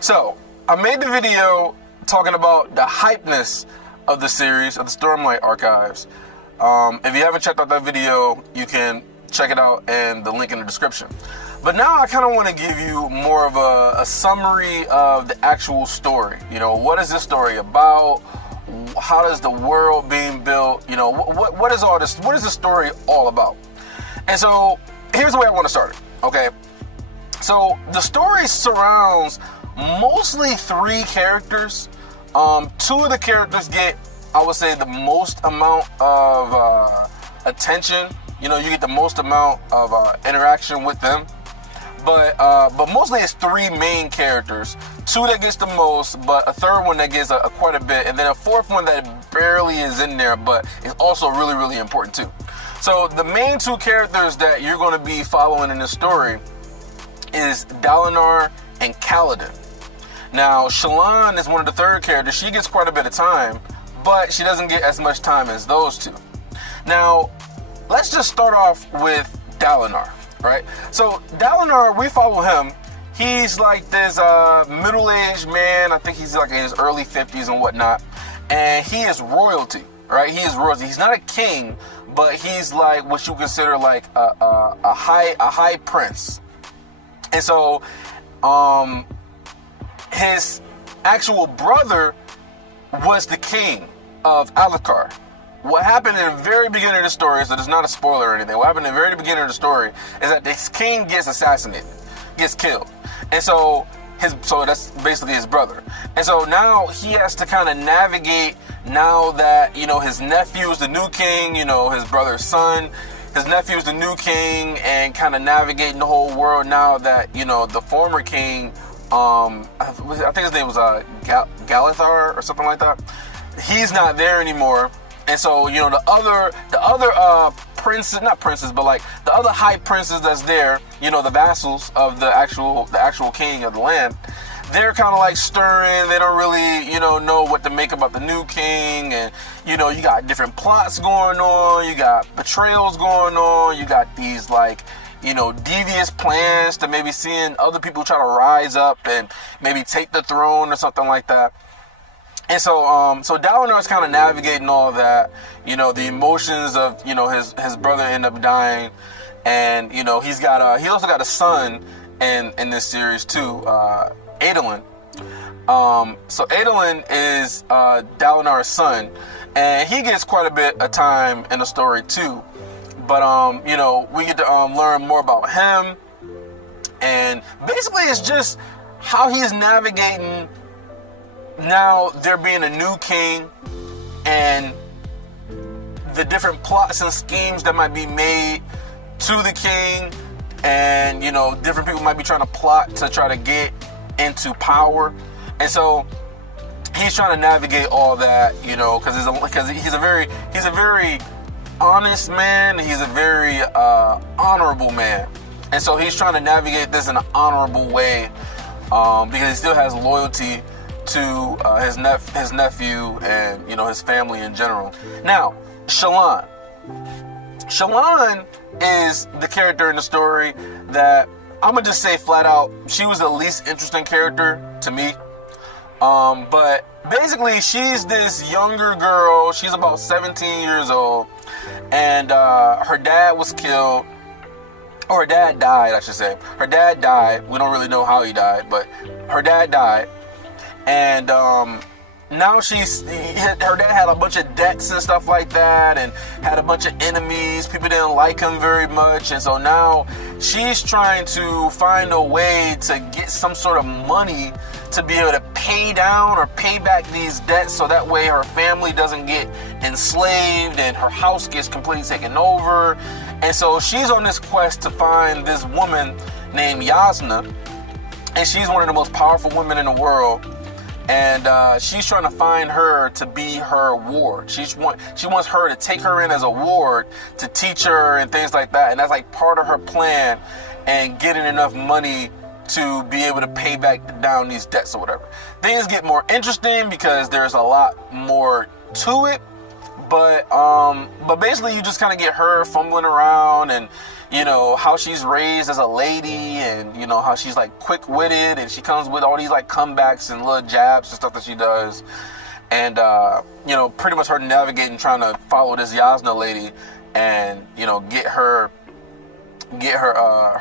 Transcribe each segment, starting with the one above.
So, I made the video talking about the hypeness of the series, of the Stormlight Archives. If you haven't checked out that video, you can check it out and the link in the description. But now I kind of want to give you more of a summary of the actual story. You know, what is this story about? How does the world being built? You know, what is all this? What is the story all about? And so here's the way I want to start it. Okay, so the story surrounds mostly three characters. Two of the characters get, I would say, the most amount of attention. You know, you get the most amount of interaction with them. But mostly it's three main characters. Two that gets the most, but a third one that gets quite a bit, and then a fourth one that barely is in there, but is also really, really important too. So the main two characters that you're going to be following in this story is Dalinar and Kaladin. Now, Shallan is one of the third characters. She gets quite a bit of time, but she doesn't get as much time as those two. Now, let's just start off with Dalinar, right? So Dalinar, we follow him. He's like this middle-aged man. I think he's like in his early 50s and whatnot. And he is royalty, right? He is royalty. He's not a king, but he's like what you consider like a high prince. And so, his actual brother was the king of Alakar. What happened in the very beginning of the story, so it's not a spoiler or anything, what happened in the very beginning of the story is that this king gets assassinated, gets killed. And so that's basically his brother. And so now he has to kind of navigate, now that, you know, his nephew is the new king, you know, his brother's son, his nephew is the new king, and kind of navigating the whole world now that, you know, the former king, I think his name was Galithar or something like that. He's not there anymore. And so, you know, the other princes, not princes, but like the other high princes that's there, you know, the vassals of the actual king of the land, they're kind of like stirring. They don't really, you know what to make about the new king. And, you know, you got different plots going on. You got betrayals going on. You got these like, you know, devious plans to maybe seeing other people try to rise up and maybe take the throne or something like that. And so, so Dalinar is kind of navigating all that, you know, the emotions of, you know, his brother end up dying, and, you know, he also got a son in this series too, Adolin. So Adolin is Dalinar's son, and he gets quite a bit of time in the story too. But you know, we get to learn more about him, and basically it's just how he's navigating. Now there being a new king, and the different plots and schemes that might be made to the king, and, you know, different people might be trying to plot to try to get into power. And so he's trying to navigate all that, you know, because he's a very honest man. He's a very honorable man, and so he's trying to navigate this in an honorable way, because he still has loyalty to his nephew and, you know, his family in general. Now, Shallan is the character in the story that I'm gonna just say flat out, she was the least interesting character to me. But basically, she's this younger girl. She's about 17 years old, and her dad was killed, or her dad died, I should say. Her dad died. We don't really know how he died, but her dad died. And now her dad had a bunch of debts and stuff like that, and had a bunch of enemies. People didn't like him very much. And so now she's trying to find a way to get some sort of money to be able to pay down or pay back these debts, so that way her family doesn't get enslaved and her house gets completely taken over. And so she's on this quest to find this woman named Yasna, and she's one of the most powerful women in the world. And she's trying to find her to be her ward. She wants her to take her in as a ward to teach her and things like that. And that's like part of her plan, and getting enough money to be able to pay back down these debts or whatever. Things get more interesting because there's a lot more to it. But basically you just kind of get her fumbling around, and you know how she's raised as a lady, and you know how she's like quick-witted, and she comes with all these like comebacks and little jabs and stuff that she does, and you know, pretty much her navigating, trying to follow this Yasna lady, and you know, get her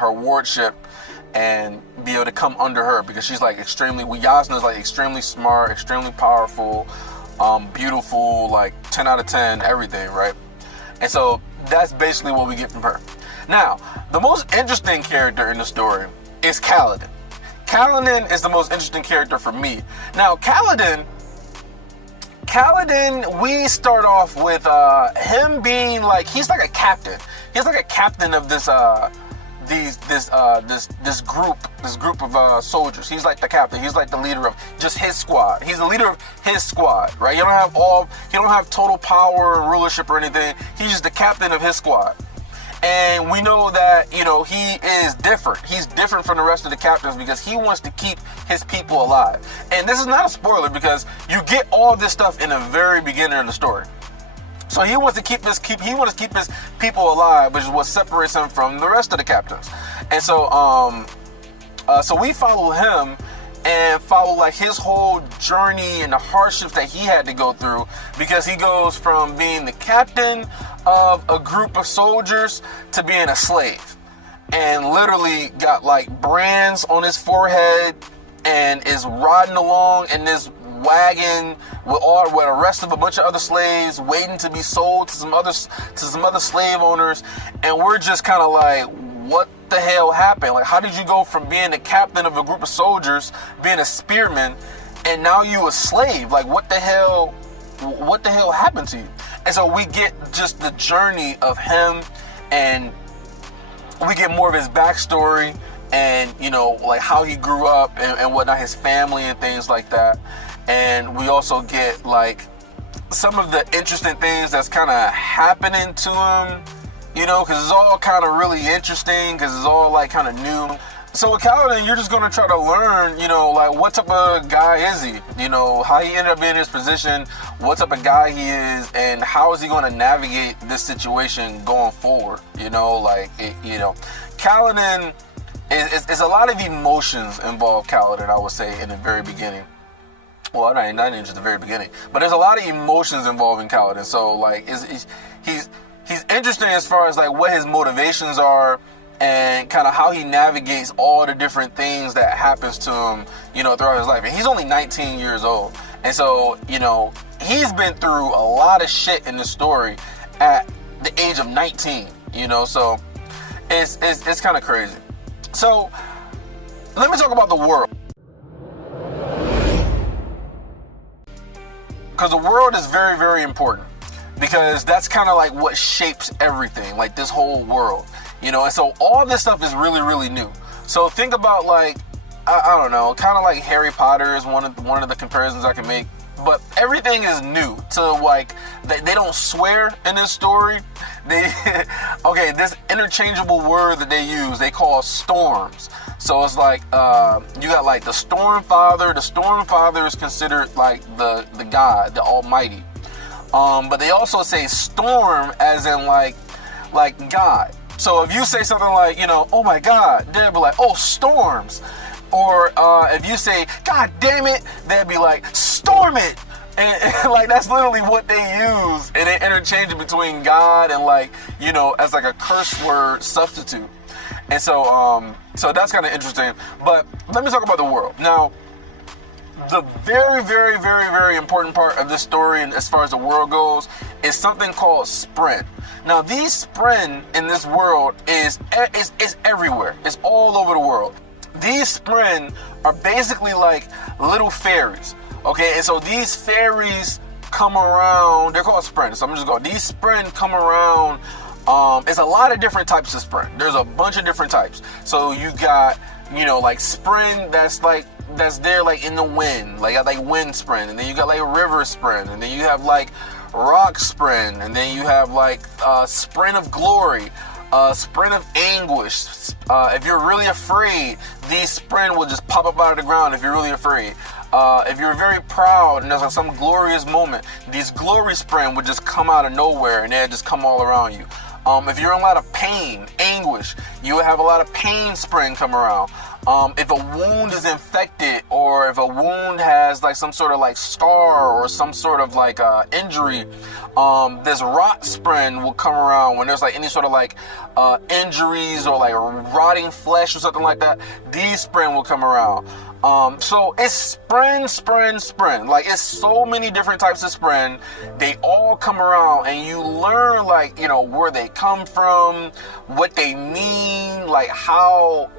wardship and be able to come under her, because she's like Yasna's like extremely smart, extremely powerful, beautiful, like 10 out of 10, everything, right? And so that's basically what we get from her. Now, the most interesting character in the story is Kaladin. Kaladin is the most interesting character for me. Now, Kaladin, we start off with him being like, he's like a captain. He's like a captain of this group of soldiers. He's like the captain. He's like the leader of just his squad. He's the leader of his squad, right? He don't have total power or rulership or anything. He's just the captain of his squad. And we know that, you know, he is different. He's different from the rest of the captains because he wants to keep his people alive. And this is not a spoiler, because you get all this stuff in the very beginning of the story. So he wants to keep his people alive, which is what separates him from the rest of the captains. And so so we follow him and follow like his whole journey and the hardships that he had to go through, because he goes from being the captain of a group of soldiers to being a slave, and literally got like brands on his forehead and is riding along in this wagon with the rest of a bunch of other slaves, waiting to be sold to some other slave owners. And we're just kind of like, what the hell happened? Like, how did you go from being the captain of a group of soldiers, being a spearman, and now you a slave? Like, what the hell happened to you? And so we get just the journey of him, and we get more of his backstory, and you know, like how he grew up and whatnot, his family and things like that. And we also get like some of the interesting things that's kind of happening to him, you know, because it's all kind of really interesting, because it's all like kind of new. So with Kaladin, you're just going to try to learn, you know, like what type of guy is he? You know, how he ended up being in his position, what type of guy he is, and how is he going to navigate this situation going forward? You know, like, you know, Kaladin is a lot of emotions involved, Kaladin, I would say, in the very beginning. Well, not even just the very beginning, but there's a lot of emotions involved in Kaladin. So, like, he's interesting as far as like what his motivations are, and kind of how he navigates all the different things that happens to him, you know, throughout his life. And he's only 19 years old. And so, you know, he's been through a lot of shit in the story at the age of 19, you know, so it's kind of crazy. So let me talk about the world. Because the world is very, very important, because that's kind of like what shapes everything, like this whole world. You know, and so all this stuff is really, really new. So think about like, I don't know, kind of like Harry Potter is one of the comparisons I can make. But everything is new. So like, they don't swear in this story. This interchangeable word that they use, they call storms. So it's like, you got like the Storm Father. The Storm Father is considered like the God, the Almighty. But they also say storm as in like God. So if you say something like, you know, oh my God, they'll be like, oh, storms. Or if you say, God damn it, they'd be like, storm it. And like, that's literally what they use. And they interchange it between God and like, you know, as like a curse word substitute. And so, so that's kind of interesting. But let me talk about the world. Now, the very, very, very, very important part of this story, and as far as the world goes, is something called Spren. Now, these Spren in this world is everywhere. It's all over the world. These Spren are basically like little fairies. Okay, and so these fairies come around. They're called Spren. So I'm just going. These Spren come around. It's a lot of different types of Spren. There's a bunch of different types. So you got, you know, like Spren that's there like in the wind, like wind Spren, and then you got like river Spren, and then you have like rock Spren, and then you have like Spren of glory, Sprint of anguish. If you're really afraid, these sprint will just pop up out of the ground if you're really afraid. If you're very proud and there's like some glorious moment, these glory sprint would just come out of nowhere and they'll just come all around you. If you're in a lot of pain, anguish, you will have a lot of pain sprint come around. If a wound is infected, or if a wound has like some sort of like scar or some sort of like injury, this rot sprint will come around when there's like any sort of like injuries or like rotting flesh or something like that. These sprint will come around. So it's sprint. Like, it's so many different types of sprint. They all come around and you learn, like, you know, where they come from, what they mean, like how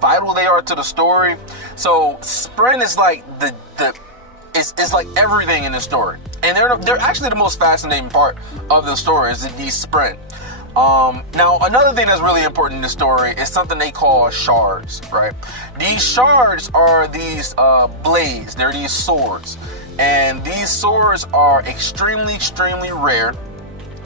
vital they are to the story. So sprint is like it's like everything in the story. And they're actually the most fascinating part of the story is these sprint. Now, another thing that's really important in the story is something they call shards, right? These shards are these blades. They're these swords. And these swords are extremely rare,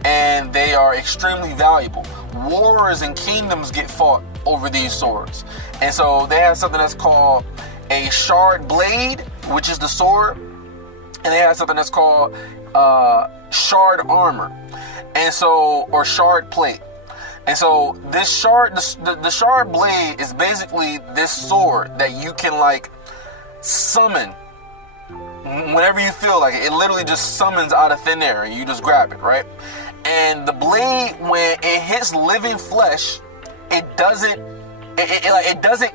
and they are extremely valuable. Wars and kingdoms get fought over these swords. And so they have something that's called a shard blade, which is the sword, and they have something that's called shard armor. And so, or shard plate. And so this shard, the shard blade is basically this sword that you can like summon whenever you feel like it. It literally just summons out of thin air and you just grab it, right? And the blade, when it hits living flesh, it doesn't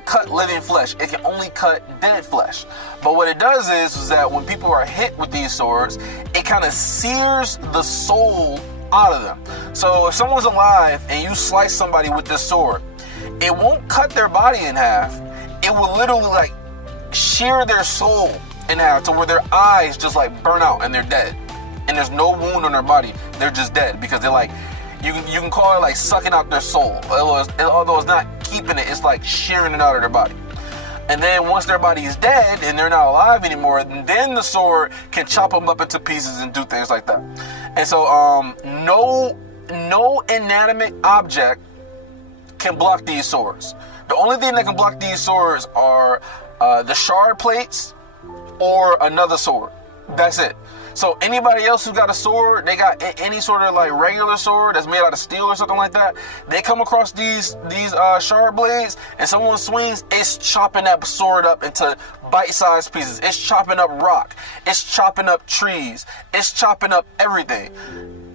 cut living flesh. It can only cut dead flesh. But what it does is that when people are hit with these swords, it kind of sears the soul out of them. So if someone's alive and you slice somebody with this sword, it won't cut their body in half. It will literally like shear their soul in half to where their eyes just like burn out and they're dead. And there's no wound on their body. They're just dead because they're like, you can call it like sucking out their soul. Although it's not keeping it, it's like shearing it out of their body. And then once their body is dead and they're not alive anymore, then the sword can chop them up into pieces and do things like that. And so no inanimate object can block these swords. The only thing that can block these swords are the shard plates or another sword. That's it. So anybody else who got a sword, they got any sort of like regular sword that's made out of steel or something like that, they come across these shard blades and someone swings, it's chopping that sword up into bite-sized pieces. It's chopping up rock. It's chopping up trees. It's chopping up everything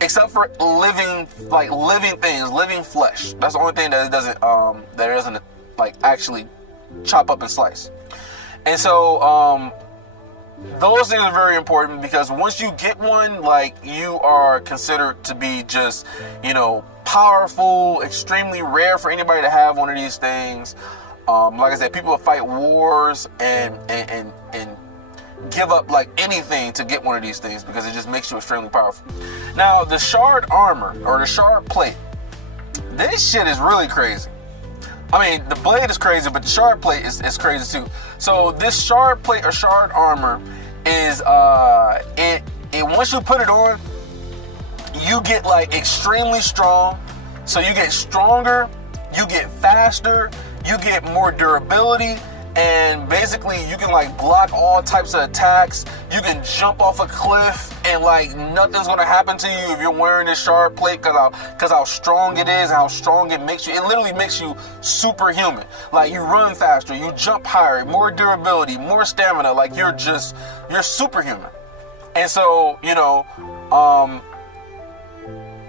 except for living things, living flesh. That's the only thing that it doesn't like actually chop up and slice. And so those things are very important because once you get one, like, you are considered to be just, you know, powerful, extremely rare for anybody to have one of these things. Like I said, people will fight wars and give up like anything to get one of these things because it just makes you extremely powerful. Now, the shard armor or the shard plate, this shit is really crazy. I mean, the blade is crazy, but the shard plate is crazy too. So this shard plate or shard armor is it once you put it on, you get like extremely strong. So you get stronger, you get faster, you get more durability, and basically you can like block all types of attacks. You can jump off a cliff and like nothing's gonna happen to you if you're wearing this shard plate because how strong it is and how strong it makes you. It literally makes you superhuman. Like, you run faster, you jump higher, more durability, more stamina. Like, you're superhuman. And so, you know,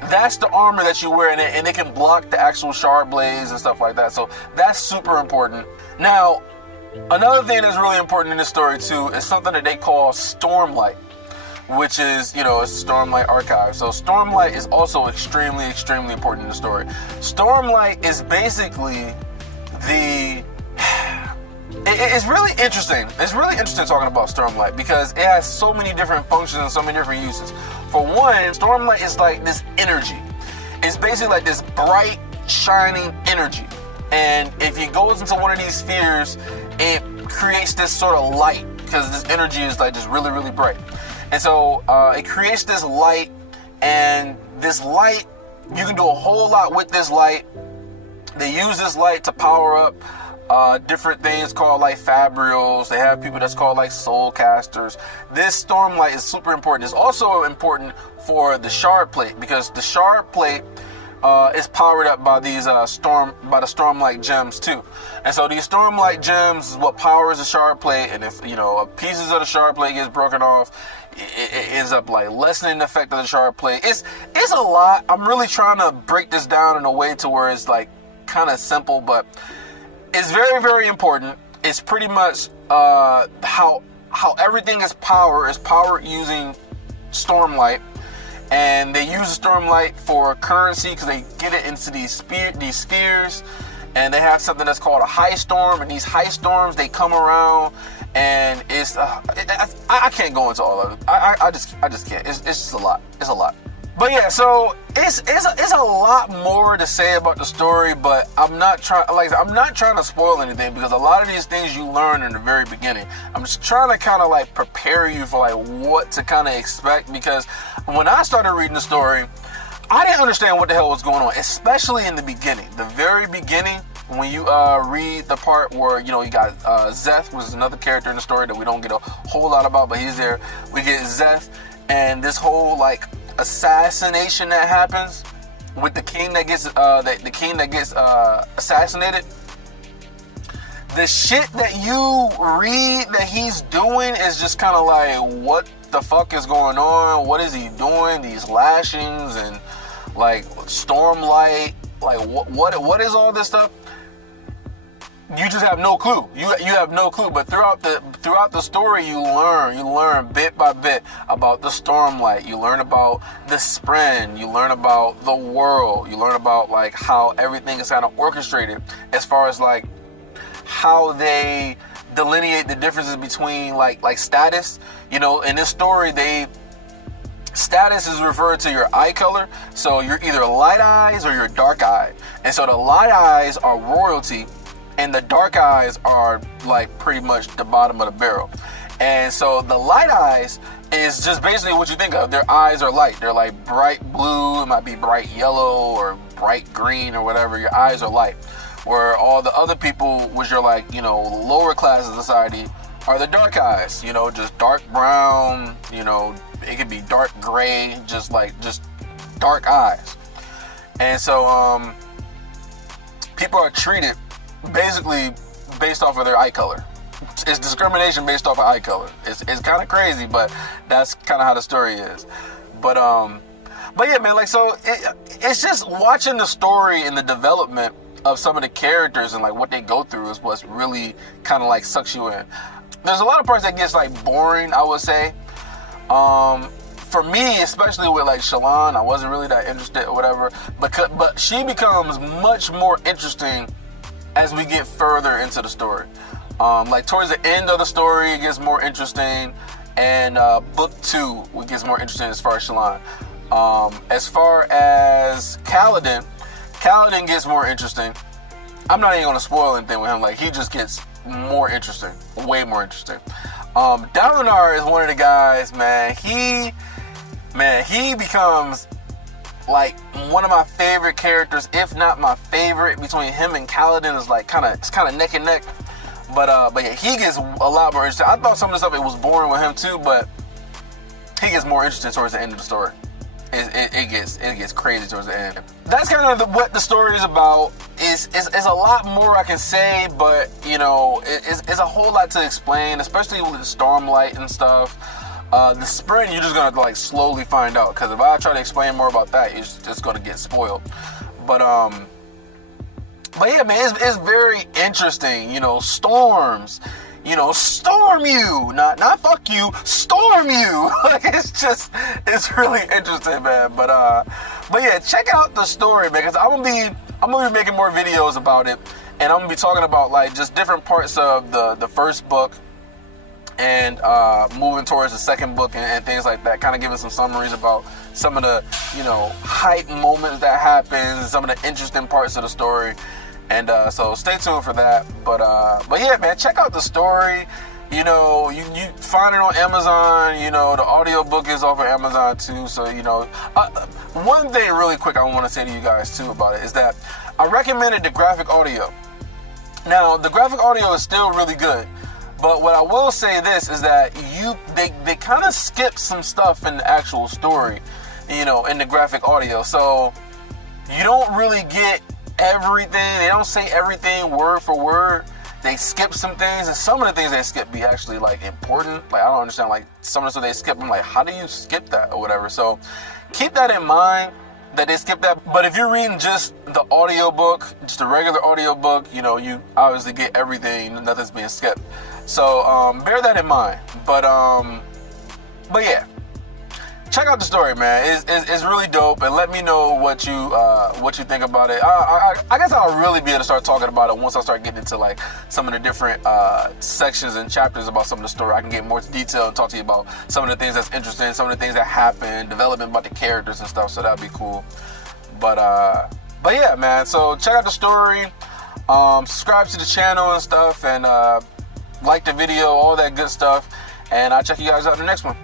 that's the armor that you wear, and it can block the actual shard blades and stuff like that. So that's super important. Now, another thing that's really important in this story too is something that they call Stormlight, which is, you know, it's Stormlight Archives. So Stormlight is also extremely important in the story. Stormlight is basically it's really interesting. It's really interesting talking about Stormlight because it has so many different functions and so many different uses. For one, Stormlight is like this energy. It's basically like this bright, shining energy. And if it goes into one of these spheres, it creates this sort of light because this energy is like just really, really bright. And so it creates this light, and this light You can do a whole lot with this light. They use this light to power up different things called like fabrials. They have people that's called like soul casters. This Stormlight is super important. It's also important for the shard plate, because the shard plate is powered up by these the Stormlight gems too. And so these Stormlight gems is what powers the shard plate. And if, you know, pieces of the shard plate gets broken off, it ends up like lessening the effect of the shard plate. It's a lot. I'm really trying to break this down in a way to where it's like kind of simple, but it's very, very important. It's pretty much how everything is powered using Stormlight. And they use the Stormlight for currency because they get it into these spheres. And they have something that's called a high storm. And these high storms, they come around, and it's I can't go into all of it. I just can't. It's just a lot. It's a lot. But yeah, so it's a lot more to say about the story, but I'm not trying to spoil anything, because a lot of these things you learn in the very beginning. I'm just trying to kind of like prepare you for like what to kind of expect, because when I started reading the story, I didn't understand what the hell was going on, especially in the beginning. The very beginning, when you read the part where, you know, you got Zeth, was another character in the story that we don't get a whole lot about, but he's there. We get Zeth and this whole like assassination that happens with the king that gets assassinated. The shit that you read that he's doing is just kind of like, what the fuck is going on? What is he doing? These lashings and like Stormlight, like what is all this stuff? You just have no clue. You have no clue. But throughout the story, you learn bit by bit about the Stormlight. You learn about the Spren. You learn about the world. You learn about like how everything is kind of orchestrated, as far as like how they delineate the differences between like status. You know, in this story, status is referred to your eye color. So you're either light eyes or you're dark eyed. And so the light eyes are royalty, and the dark eyes are like pretty much the bottom of the barrel. And so the light eyes is just basically what you think of. Their eyes are light. They're like bright blue. It might be bright yellow or bright green or whatever. Your eyes are light. Where all the other people, which are like, you know, lower class of society, are the dark eyes. You know, just dark brown. You know, it could be dark gray. Just dark eyes. And so people are treated basically based off of their eye color. It's discrimination based off of eye color. It's kind of crazy, but that's kind of how the story is. But yeah, man, like, so it's just watching the story and the development of some of the characters and like what they go through is what's really kind of like sucks you in. There's a lot of parts that gets like boring, I would say. For me, especially with like Shallan, I wasn't really that interested or whatever, but she becomes much more interesting as we get further into the story. Like towards the end of the story, it gets more interesting, and book 2 gets more interesting as far as Shallan. As far as Kaladin gets more interesting. I'm not even gonna spoil anything with him. Like, he just gets more interesting, way more interesting. Dalinar is one of the guys, man. He becomes like one of my favorite characters, if not my favorite. Between him and Kaladin is like kind of neck and neck. But yeah, he gets a lot more interesting. I thought some of the stuff it was boring with him too, but he gets more interesting towards the end of the story. It gets crazy towards the end. That's kind of what the story is about. It's a lot more I can say, but you know, it's a whole lot to explain, especially with the Stormlight and stuff. The Spren, you're just gonna like slowly find out, because if I try to explain more about that, it's just gonna get spoiled. But yeah, man, it's very interesting. You know, storms. You know, storm you, not fuck you, storm you. Like, it's really interesting, man. But yeah, check out the story, man, because I'm gonna be making more videos about it, and I'm gonna be talking about like just different parts of the first book, and moving towards the second book and things like that. Kind of giving some summaries about some of the, you know, hype moments that happen, some of the interesting parts of the story. And so stay tuned for that. But yeah, man, check out the story. you know, you find it on Amazon. You know, the audiobook is off of Amazon too. So, you know, one thing really quick I want to say to you guys too about it is that I recommended the graphic audio. Now, the graphic audio is still really good, but what I will say this is that they kind of skip some stuff in the actual story, you know, in the graphic audio. So you don't really get everything. They don't say everything word for word. They skip some things, and some of the things they skip be actually like important. Like, I don't understand, like, some of the stuff they skip, I'm like, how do you skip that or whatever? So keep that in mind, that they skip that. But if you're reading just the audiobook, just a regular audiobook, you know, you obviously get everything, nothing's being skipped. So bear that in mind. But yeah, check out the story, man. It's really dope, and let me know what you think about it. I guess I'll really be able to start talking about it once I start getting into like some of the different sections and chapters about some of the story. I can get more detail and talk to you about some of the things that's interesting, some of the things that happen, development about the characters and stuff. So that'd be cool. But yeah, man. So check out the story. Subscribe to the channel and stuff, and like the video, all that good stuff. And I'll check you guys out in the next one.